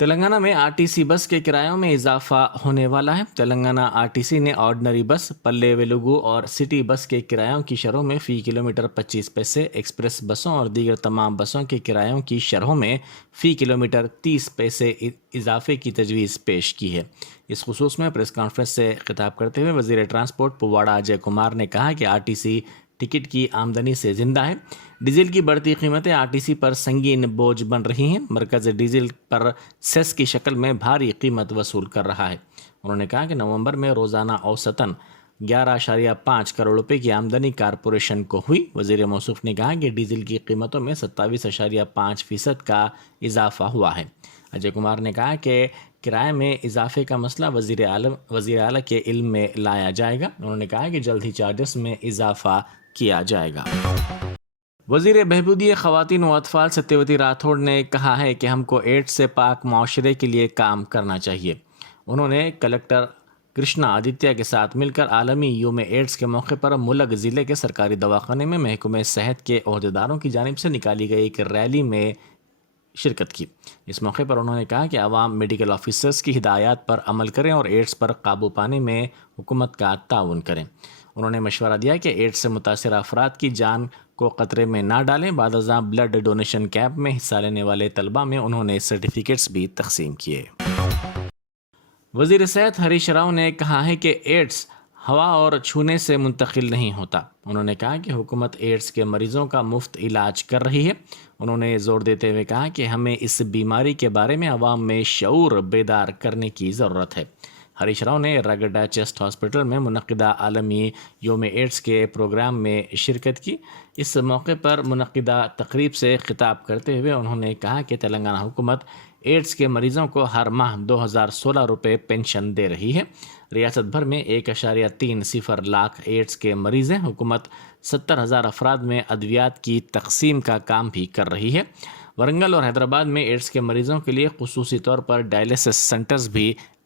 تلنگانہ میں آرٹیسی بس کے کرایوں میں اضافہ ہونے والا ہے۔ تلنگانہ آرٹیسی نے آرڈنری بس، پلے ویلوگو اور سٹی بس کے کرایوں کی شرحوں میں فی کلومیٹر 25 پیسے، ایکسپریس بسوں اور دیگر تمام بسوں کے کرایوں کی شرحوں میں فی کلومیٹر 30 پیسے اضافے کی تجویز پیش کی ہے۔ اس خصوص میں پریس کانفرنس سے خطاب کرتے ہوئے وزیر ٹرانسپورٹ پواڑہ اجے کمار نے کہا کہ آرٹیسی ٹکٹ کی آمدنی سے زندہ ہے۔ ڈیزل کی بڑھتی قیمتیں آرٹیسی پر سنگین بوجھ بن رہی ہیں۔ مرکز ڈیزل پر سیس کی شکل میں بھاری قیمت وصول کر رہا ہے۔ انہوں نے کہا کہ نومبر میں روزانہ اوسطاً 11.5 کروڑ روپے کی آمدنی کارپوریشن کو ہوئی۔ وزیر موصوف نے کہا کہ ڈیزل کی قیمتوں میں 27.5% کا اضافہ ہوا ہے۔ اجے کمار نے کہا کہ کرائے میں اضافے کا مسئلہ وزیر اعلیٰ کے علم میں لایا جائے گا۔ انہوں نے کہا کہ جلد ہی چارجز میں اضافہ کیا جائے گا۔ وزیر بہبودی خواتین و اطفال ستیوتی راٹھوڑ نے کہا ہے کہ ہم کو ایڈز سے پاک معاشرے کے لیے کام کرنا چاہیے۔ انہوں نے کلکٹر کرشنا آدتیہ کے ساتھ مل کر عالمی یوم ایڈز کے موقع پر ملک ضلع کے سرکاری دواخانے میں محکمہ صحت کے عہدیداروں کی جانب سے نکالی گئی ایک ریلی میں شرکت کی۔ اس موقع پر انہوں نے کہا کہ عوام میڈیکل آفیسرز کی ہدایات پر عمل کریں اور ایڈز پر قابو پانے میں حکومت کا تعاون کریں۔ انہوں نے مشورہ دیا کہ ایڈز سے متاثرہ افراد کی جان کو خطرے میں نہ ڈالیں۔ بعد ازاں بلڈ ڈونیشن کیمپ میں حصہ لینے والے طلباء میں انہوں نے سرٹیفکیٹس بھی تقسیم کیے۔ وزیر صحت ہریش راؤ نے کہا ہے کہ ایڈز ہوا اور چھونے سے منتقل نہیں ہوتا۔ انہوں نے کہا کہ حکومت ایڈز کے مریضوں کا مفت علاج کر رہی ہے۔ انہوں نے زور دیتے ہوئے کہا کہ ہمیں اس بیماری کے بارے میں عوام میں شعور بیدار کرنے کی ضرورت ہے۔ ہریش راؤ نے رگڈا چیسٹ ہاسپٹل میں منعقدہ عالمی یوم ایڈز کے پروگرام میں شرکت کی۔ اس موقع پر منعقدہ تقریب سے خطاب کرتے ہوئے انہوں نے کہا کہ تلنگانہ حکومت ایڈز کے مریضوں کو ہر ماہ 2016 روپے پینشن دے رہی ہے۔ ریاست بھر میں 1.30 لاکھ ایڈز کے مریض ہیں۔ حکومت 70,000 افراد میں ادویات کی تقسیم کا کام بھی کر رہی ہے۔ ورنگل اور حیدرآباد میں ایڈز کے مریضوں کے لیے خصوصی طور پر ڈائلسس سینٹرز بھی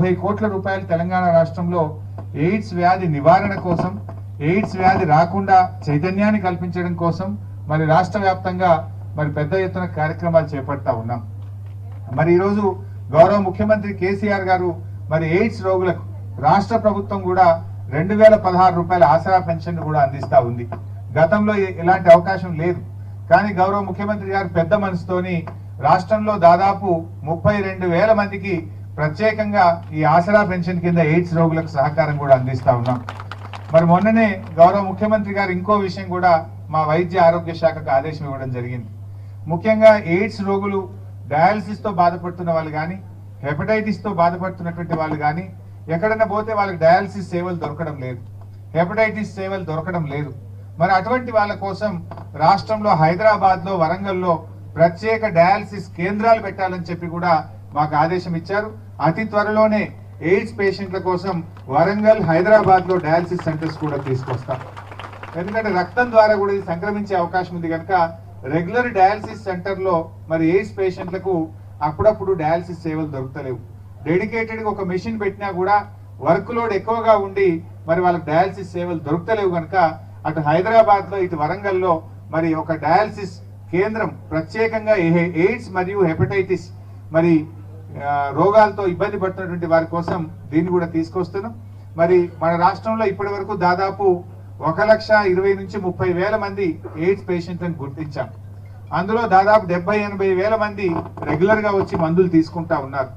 10 కోట్ల రూపాయలు తెలంగాణ రాష్ట్రంలో ఎయిడ్స్ వ్యాధి నివారణ కోసం, ఎయిడ్స్ వ్యాధి రాకుండా చైతన్యాన్ని కల్పించడం కోసం మరి రాష్ట్ర వ్యాప్తంగా మరి పెద్ద ఎత్తున కార్యక్రమాలు చేపడతా ఉన్నాం। మరి ఈ రోజు గౌరవ ముఖ్యమంత్రి కేసీఆర్ గారు మరి ఎయిడ్స్ రోగులకు రాష్ట్ర ప్రభుత్వం కూడా 2016 రూపాయల ఆసరా పెన్షన్ కూడా అందిస్తా ఉంది। గతంలో ఇలాంటి అవకాశం లేదు, కానీ గౌరవ ముఖ్యమంత్రి గారు పెద్ద మనసుతోని రాష్ట్రంలో దాదాపు 32,000 మందికి ప్రత్యేకంగా ఈ ఆసరా పెన్షన్ కింద ఎయిడ్స్ రోగులకు సహకారం కూడా అందిస్తా ఉన్నాం। మరి మొన్ననే గౌరవ ముఖ్యమంత్రి గారు ఇంకో విషయం కూడా మా వైద్య ఆరోగ్య శాఖకు ఆదేశం ఇవ్వడం జరిగింది। ముఖ్యంగా ఎయిడ్స్ రోగులు డయాలసిస్ తో బాధపడుతున్న వాళ్ళు కానీ, హెపటైటిస్ తో బాధపడుతున్నటువంటి వాళ్ళు కానీ ఎక్కడన్నా పోతే వాళ్ళకి డయాలసిస్ సేవలు దొరకడం లేదు, హెపటైటిస్ సేవలు దొరకడం లేదు। మరి అటువంటి వాళ్ళ కోసం రాష్ట్రంలో హైదరాబాద్ లో, వరంగల్లో ప్రత్యేక డయాలసిస్ కేంద్రాలు పెట్టాలని చెప్పి కూడా మాకు ఆదేశం ఇచ్చారు। అతి త్వరలోనే ఎయిడ్స్ పేషెంట్ల కోసం వరంగల్, హైదరాబాద్ లో డయాలసిస్ సెంటర్స్ కూడా తీసుకొస్తాం। ఎందుకంటే రక్తం ద్వారా కూడా ఇది సంక్రమించే అవకాశం ఉంది కనుక రెగ్యులర్ డయాలసిస్ సెంటర్ లో మరి ఎయిడ్స్ పేషెంట్లకు అప్పుడప్పుడు డయాలసిస్ సేవలు దొరుకుతలేవు। డెడికేటెడ్ గా ఒక మెషిన్ పెట్టినా కూడా వర్క్ లోడ్ ఎక్కువగా ఉండి మరి వాళ్ళకి డయాలసిస్ సేవలు దొరుకుతలేవు కనుక అటు హైదరాబాద్ లో, ఇటు వరంగల్ లో మరి ఒక డయాలసిస్ కేంద్రం ప్రత్యేకంగా ఎయిడ్స్ మరియు హెపటైటిస్ మరి రోగాలతో ఇబ్బంది పడుతున్నటువంటి వారి కోసం దీన్ని కూడా తీసుకొస్తున్నాం। మరి మన రాష్ట్రంలో ఇప్పటి వరకు దాదాపు 1,20,000 నుంచి 30,000 మంది ఎయిడ్స్ పేషెంట్లను గుర్తించాం। అందులో దాదాపు 70,000-80,000 మంది రెగ్యులర్ గా వచ్చి మందులు తీసుకుంటా ఉన్నారు।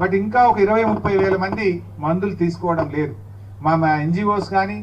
బట్ ఇంకా ఒక 20,000-30,000 మంది మందులు తీసుకోవడం లేదు। మా ఎన్జిఓస్ కానీ,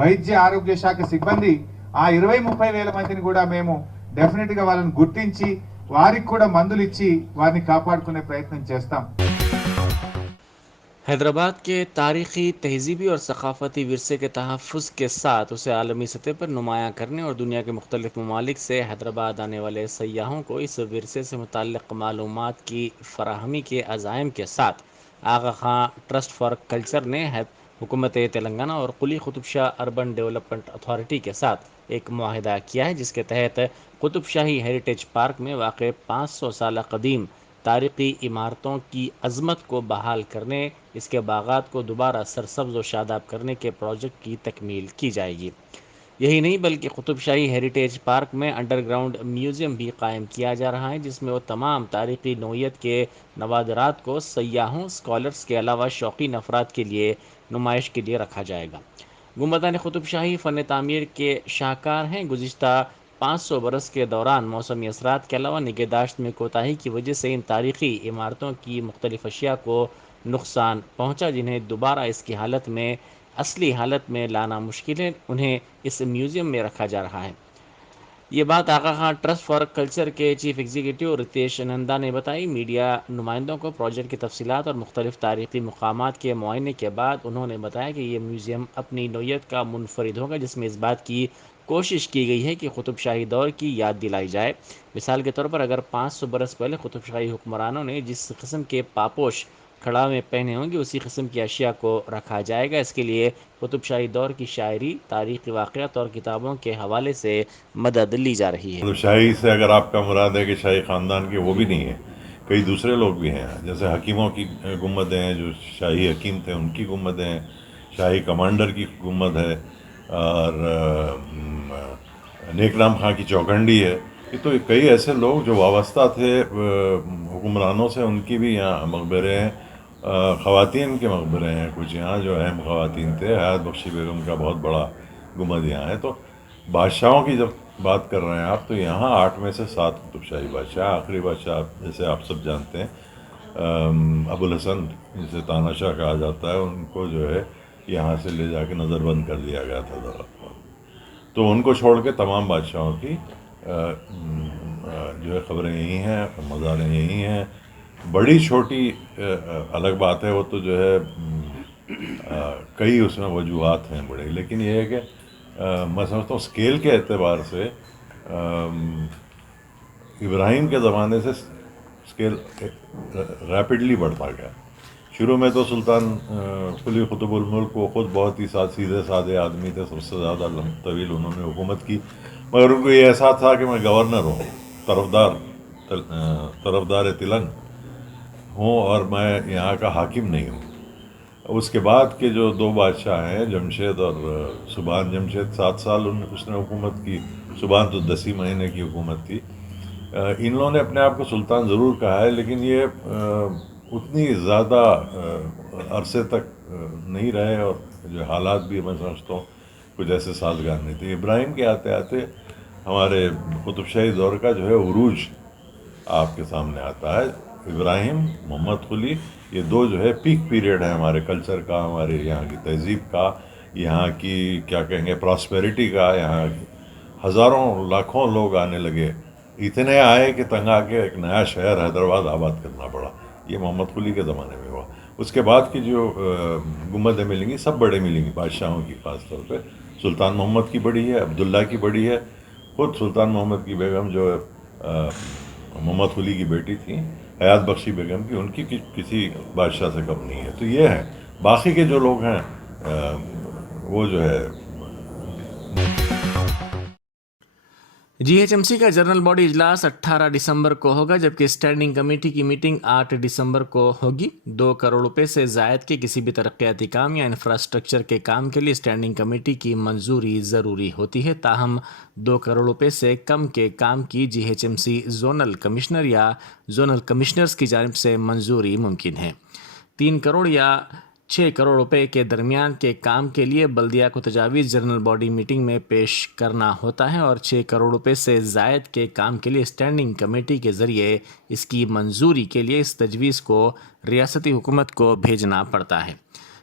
వైద్య ఆరోగ్య శాఖ సిబ్బంది ఆ 20,000-30,000 మందిని కూడా మేము డెఫినెట్ గా వాళ్ళని గుర్తించి వారికి కూడా మందులు ఇచ్చి వారిని కాపాడుకునే ప్రయత్నం చేస్తాం। حیدرآباد کے تاریخی، تہذیبی اور ثقافتی ورثے کے تحفظ کے ساتھ اسے عالمی سطح پر نمایاں کرنے اور دنیا کے مختلف ممالک سے حیدرآباد آنے والے سیاحوں کو اس ورثے سے متعلق معلومات کی فراہمی کے عزائم کے ساتھ آغا خاں ٹرسٹ فار کلچر نے حکومت تلنگانہ اور Quli Qutb Shah urban development authority کے ساتھ ایک معاہدہ کیا ہے، جس کے تحت قطب شاہی ہیریٹیج پارک میں واقع 500 سالہ قدیم تاریخی عمارتوں کی عظمت کو بحال کرنے، اس کے باغات کو دوبارہ سرسبز و شاداب کرنے کے پروجیکٹ کی تکمیل کی جائے گی۔ یہی نہیں بلکہ قطب شاہی ہیریٹیج پارک میں انڈر گراؤنڈ میوزیم بھی قائم کیا جا رہا ہے، جس میں وہ تمام تاریخی نوعیت کے نوادرات کو سیاحوں، اسکالرس کے علاوہ شوقین افراد کے لیے نمائش کے لیے رکھا جائے گا۔ گنبدان قطب شاہی فن تعمیر کے شاہکار ہیں۔ گزشتہ 500 برس کے دوران موسمی اثرات کے علاوہ نگہداشت میں کوتاہی کی وجہ سے ان تاریخی عمارتوں کی مختلف اشیاء کو نقصان پہنچا، جنہیں دوبارہ اس کی حالت میں اصلی حالت میں لانا مشکل ہے۔ انہیں اس میوزیم میں رکھا جا رہا ہے۔ یہ بات آغا خان ٹرسٹ فار کلچر کے چیف ایگزیکٹو رتیش نندا نے بتائی۔ میڈیا نمائندوں کو پروجیکٹ کی تفصیلات اور مختلف تاریخی مقامات کے معائنے کے بعد انہوں نے بتایا کہ یہ میوزیم اپنی نوعیت کا منفرد ہوگا، جس میں اس بات کی کوشش کی گئی ہے کہ قطب شاہی دور کی یاد دلائی جائے۔ مثال کے طور پر اگر 500 برس پہلے قطب شاہی حکمرانوں نے جس قسم کے پاپوش کھڑا میں پہنے ہوں گے، اسی قسم کی اشیاء کو رکھا جائے گا۔ اس کے لیے قطب شاہی دور کی شاعری، تاریخی واقعات اور کتابوں کے حوالے سے مدد لی جا رہی ہے۔ مطلب شاہی سے اگر آپ کا مراد ہے کہ شاہی خاندان کے، وہ بھی نہیں ہے، کئی دوسرے لوگ بھی ہیں، جیسے حکیموں کی گنبدیں ہیں، جو شاہی حکیم تھے ان کی گنبدیں ہیں، شاہی کمانڈر کی گنبد ہے، اور نیک نام خاں کی چوکھنڈی ہے۔ یہ تو کئی ایسے لوگ جو وابستہ تھے حکمرانوں سے، ان کی بھی یہاں مقبرے ہیں۔ خواتین کے مقبرے ہیں کچھ یہاں جو اہم خواتین تھے، حیات بخشی بیگم کا بہت بڑا گنبد یہاں ہے۔ تو بادشاہوں کی جب بات کر رہے ہیں آپ، تو یہاں 8 میں سے 7 قطب شاہی بادشاہ، آخری بادشاہ جیسے آپ سب جانتے ہیں ابو الحسن، جسے تانا شاہ کہا جاتا ہے، ان کو جو ہے یہاں سے لے جا کے نظر بند کر دیا گیا تھا درخت پر۔ تو ان کو چھوڑ کے تمام بادشاہوں کی جو ہے خبریں یہی ہیں، مزاریں یہی ہیں۔ بڑی چھوٹی الگ بات ہے، وہ تو جو ہے کئی اس میں وجوہات ہیں بڑے، لیکن یہ ہے کہ میں سمجھتا ہوں اسکیل کے اعتبار سے ابراہیم کے زمانے سے اسکیل ریپڈلی بڑھتا گیا۔ شروع میں تو سلطان قلی قطب الملک وہ خود بہت ہی سیدھے سادے آدمی تھے، سب سے زیادہ طویل انہوں نے حکومت کی، مگر ان کو یہ احساس تھا کہ میں گورنر ہوں، طرفدار تلنگ ہوں، اور میں یہاں کا حاکم نہیں ہوں۔ اس کے بعد کے جو 2 بادشاہ ہیں، جمشید اور سبحان، جمشید 7 سال اس نے حکومت کی، سبحان تو 10 ہی مہینے کی حکومت کی۔ ان لوگوں نے اپنے آپ کو سلطان ضرور کہا ہے، لیکن یہ اتنی زیادہ عرصے تک نہیں رہے، اور جو حالات بھی میں سمجھتا ہوں کچھ ایسے سازگار نہیں تھے۔ ابراہیم کے آتے آتے ہمارے قطب شاہی دور کا جو ہے عروج آپ کے سامنے آتا ہے۔ ابراہیم، محمد قلی، یہ 2 جو ہے پیک پیریڈ ہے ہمارے کلچر کا، ہمارے یہاں کی تہذیب کا، یہاں کی کیا کہیں گے پراسپیرٹی کا۔ یہاں ہزاروں لاکھوں لوگ آنے لگے، اتنے آئے کہ تنگ آ کے ایک نیا شہر حیدرآباد آباد کرنا پڑا۔ یہ محمد قلی کے زمانے میں ہوا۔ اس کے بعد کی جو گنبدیں ملیں گی سب بڑے ملیں گی، بادشاہوں کی خاص طور پہ سلطان محمد کی بڑی ہے، عبداللہ کی بڑی ہے، خود سلطان محمد کی بیگم جو محمد قلی کی بیٹی تھی، حیات بخشی بیگم کی، ان کی کسی بادشاہ سے کم نہیں ہے۔ تو یہ ہے، باقی کے جو لوگ ہیں وہ جو ہے جی ایچ ایم سی کا جنرل باڈی اجلاس 18 دسمبر کو ہوگا، جبکہ اسٹینڈنگ کمیٹی کی میٹنگ 8 دسمبر کو ہوگی۔ 2 کروڑ روپے سے زائد کے کسی بھی ترقیاتی کام یا انفراسٹرکچر کے کام کے لیے اسٹینڈنگ کمیٹی کی منظوری ضروری ہوتی ہے، تاہم 2 کروڑ روپے سے کم کے کام کی G H M C zonal commissioner یا زونل کمشنرز کی جانب سے منظوری ممکن ہے۔ 3 کروڑ یا 6 کروڑ روپے کے درمیان کے کام کے لیے بلدیہ کو تجاویز جنرل باڈی میٹنگ میں پیش کرنا ہوتا ہے، اور 6 کروڑ روپے سے زائد کے کام کے لیے اسٹینڈنگ کمیٹی کے ذریعے اس کی منظوری کے لیے اس تجویز کو ریاستی حکومت کو بھیجنا پڑتا ہے۔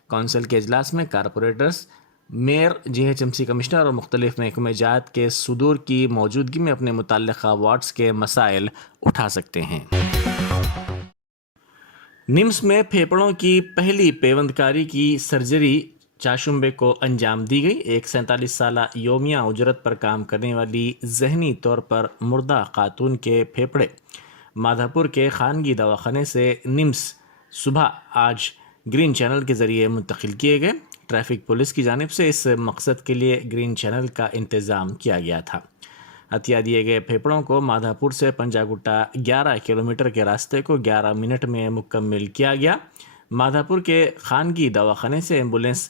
کونسل کے اجلاس میں corporators, mayor, G H M C commissioner اور مختلف محکمہ جات کے صدور کی موجودگی میں اپنے متعلقہ وارڈز کے مسائل اٹھا سکتے ہیں۔ نمس میں پھیپھڑوں کی پہلی پیوند کاری کی سرجری چاشمبے کو انجام دی گئی۔ ایک 47 سالہ یومیہ اجرت پر کام کرنے والی ذہنی طور پر مردہ خاتون کے پھیپھڑے مادھاپور کے خانگی دواخانے سے نمس صبح آج گرین چینل کے ذریعے منتقل کیے گئے۔ ٹریفک پولیس کی جانب سے اس مقصد کے لیے گرین چینل کا انتظام کیا گیا تھا۔ عطیہ دیے گئے پھیپھڑوں کو مادھاپور سے پنجاگٹا 11 کلومیٹر کے راستے کو 11 منٹ میں مکمل کیا گیا۔ مادھاپور کے خانگی دواخانے سے ایمبولینس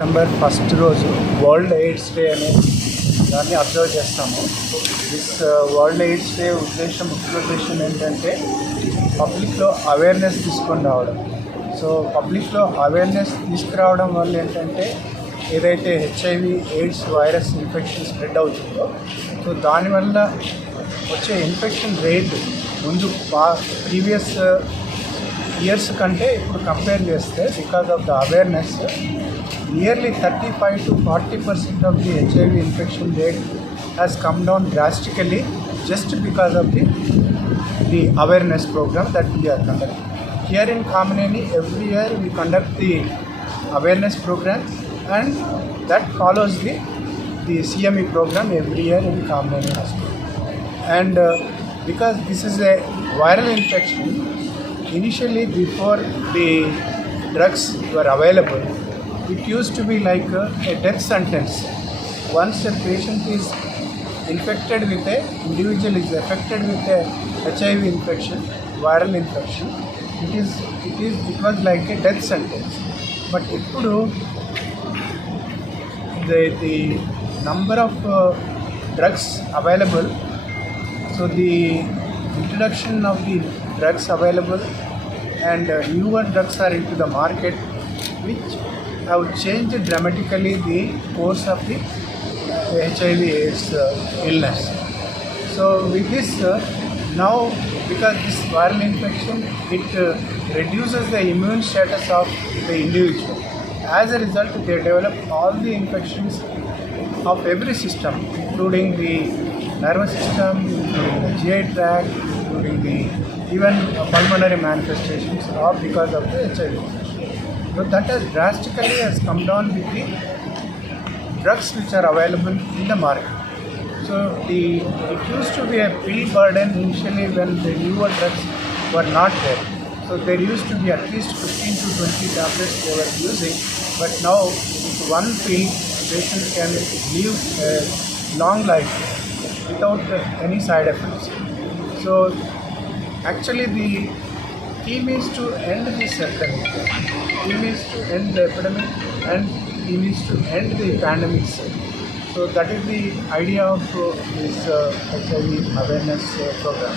September 1st రోజు వరల్డ్ ఎయిడ్స్ డే అనే దాన్ని అబ్జర్వ్ చేస్తాము. దిస్ వరల్డ్ ఎయిడ్స్ డే ముఖ్య ఉద్దేశం ఏంటంటే పబ్లిక్లో అవేర్నెస్ తీసుకొని రావడం. సో పబ్లిక్లో అవేర్నెస్ తీసుకురావడం వల్ల ఏంటంటే ఏదైతే HIV AIDS virus infection spread అవుతుందో సో దానివల్ల వచ్చే ఇన్ఫెక్షన్ రేట్ ముందు ప్రీవియస్ ఇయర్స్ కంటే ఇప్పుడు కంపేర్ చేస్తే because of the awareness nearly 35 to 40% of the HIV infection rate has come down drastically just because of the awareness program that we are conducting. Here in Kamineni, every year we conduct the awareness program and that follows the CME program every year in Kamineni Hospital. And because this is a viral infection, initially before the drugs were available, it used to be like a death sentence. Once a patient is infected with individual is affected with a HIV infection, viral infection, it was like a death sentence. But ippudu the number of drugs available, so the introduction of the drugs available and newer drugs are into the market which have changed dramatically the course of the HIV AIDS illness. So with this now, because this viral infection, it reduces the immune status of the individual. As a result, they develop all the infections of every system, including the nervous system, including the GI tract, including the even pulmonary manifestations, all because of the HIV. So that has drastically come down with the drugs which are available in the market. So it used to be a pill burden initially when the newer drugs were not there. So there used to be at least 15 to 20 tablets they were using, but now with one pill, patient can live a long life without any side effects. So actually the theme is to end this epidemic. Theme is to end the epidemic and theme is to end the pandemics. So that is the idea of this HIV awareness program.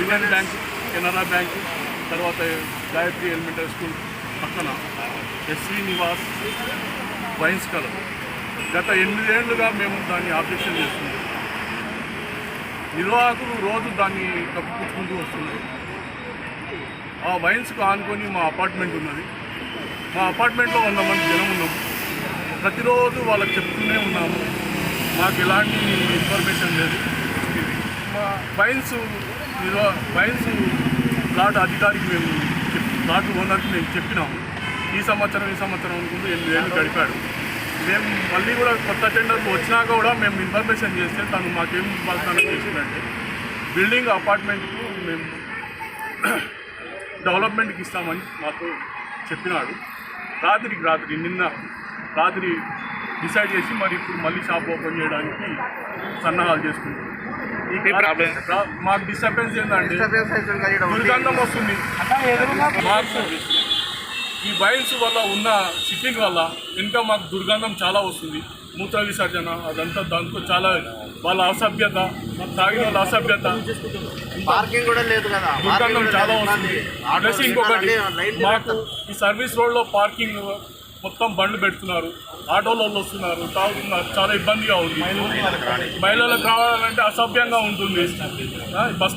Union bank Canara bank తర్వాత Gayatri elementary school పక్కన SV Nivas wines club గత 8 ఏళ్లుగా మేము దాన్ని operation చేస్తున్నాం. నిర్వాహకులు రోజు దాన్ని కప్పుకుంటూ వస్తున్నారు. ఆ వైన్స్కు ఆనుకొని మా అపార్ట్మెంట్ ఉన్నది. మా అపార్ట్మెంట్లో 100 మంది జనం ఉన్నాం. ప్రతిరోజు వాళ్ళకి చెప్తూనే ఉన్నాము, మాకు ఎలాంటి ఇన్ఫర్మేషన్ లేదు. మా వైన్స్ ప్లాట్ అధికారికి మేము ప్లాట్ ఓనర్కి మేము చెప్పినాము. ఈ సంవత్సరం అనుకుంటూ 8 ఏళ్ళు గడిపాడు. మేము మళ్ళీ కూడా కొత్త టెండర్లు వచ్చినాక కూడా మేము ఇన్ఫర్మేషన్ చేస్తే తను మాకేం వాగ్దానం చేసిందంటే బిల్డింగ్ అపార్ట్మెంట్కు మేము డెవలప్మెంట్కి ఇస్తామని మాకు చెప్పినాడు. నిన్న రాత్రి డిసైడ్ చేసి మరి ఇప్పుడు మళ్ళీ షాప్ ఓపెన్ చేయడానికి సన్నాహాలు చేసుకుంటాం. మాకు డిస్టర్బెన్స్ ఏంటంటే దుర్గంధం వస్తుంది. మాకు ఈ వైన్స్ వల్ల ఉన్న సిట్టింగ్ వల్ల ఇంకా మాకు దుర్గంధం చాలా వస్తుంది. మూత్ర విసర్జన అదంతా దాంతో చాలా వాళ్ళ అసభ్యత, తాగిన వాళ్ళ అసభ్యత, పార్కింగ్ కూడా లేదు కదా, దుర్గంధం చాలా వస్తుంది. ప్లస్ ఇంకొకటి మాకు ఈ సర్వీస్ రోడ్లో పార్కింగ్ మొత్తం బండ్లు పెడుతున్నారు, ఆటోలలో వస్తున్నారు, తాగుతున్నారు, చాలా ఇబ్బందిగా ఉంది. మహిళలకు రావాలంటే అసభ్యంగా ఉంటుంది. బస్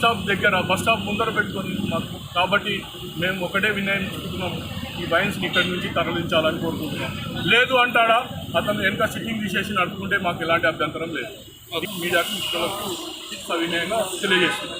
స్టాప్ ముందర పెట్టుకొని మాకు. కాబట్టి మేము ఒకటే వినయించుకుంటున్నాము, ఈ వైన్స్ని ఇక్కడి నుంచి తరలించాలని కోరుకుంటున్నాం. లేదు అంటాడా అతను వెనక సిట్టింగ్ తీసేసి నడుపుకుంటే మాకు ఎలాంటి అభ్యంతరం లేదు. మీడియాకు మిత్రులకు సవినయంగా తెలియజేస్తున్నాం.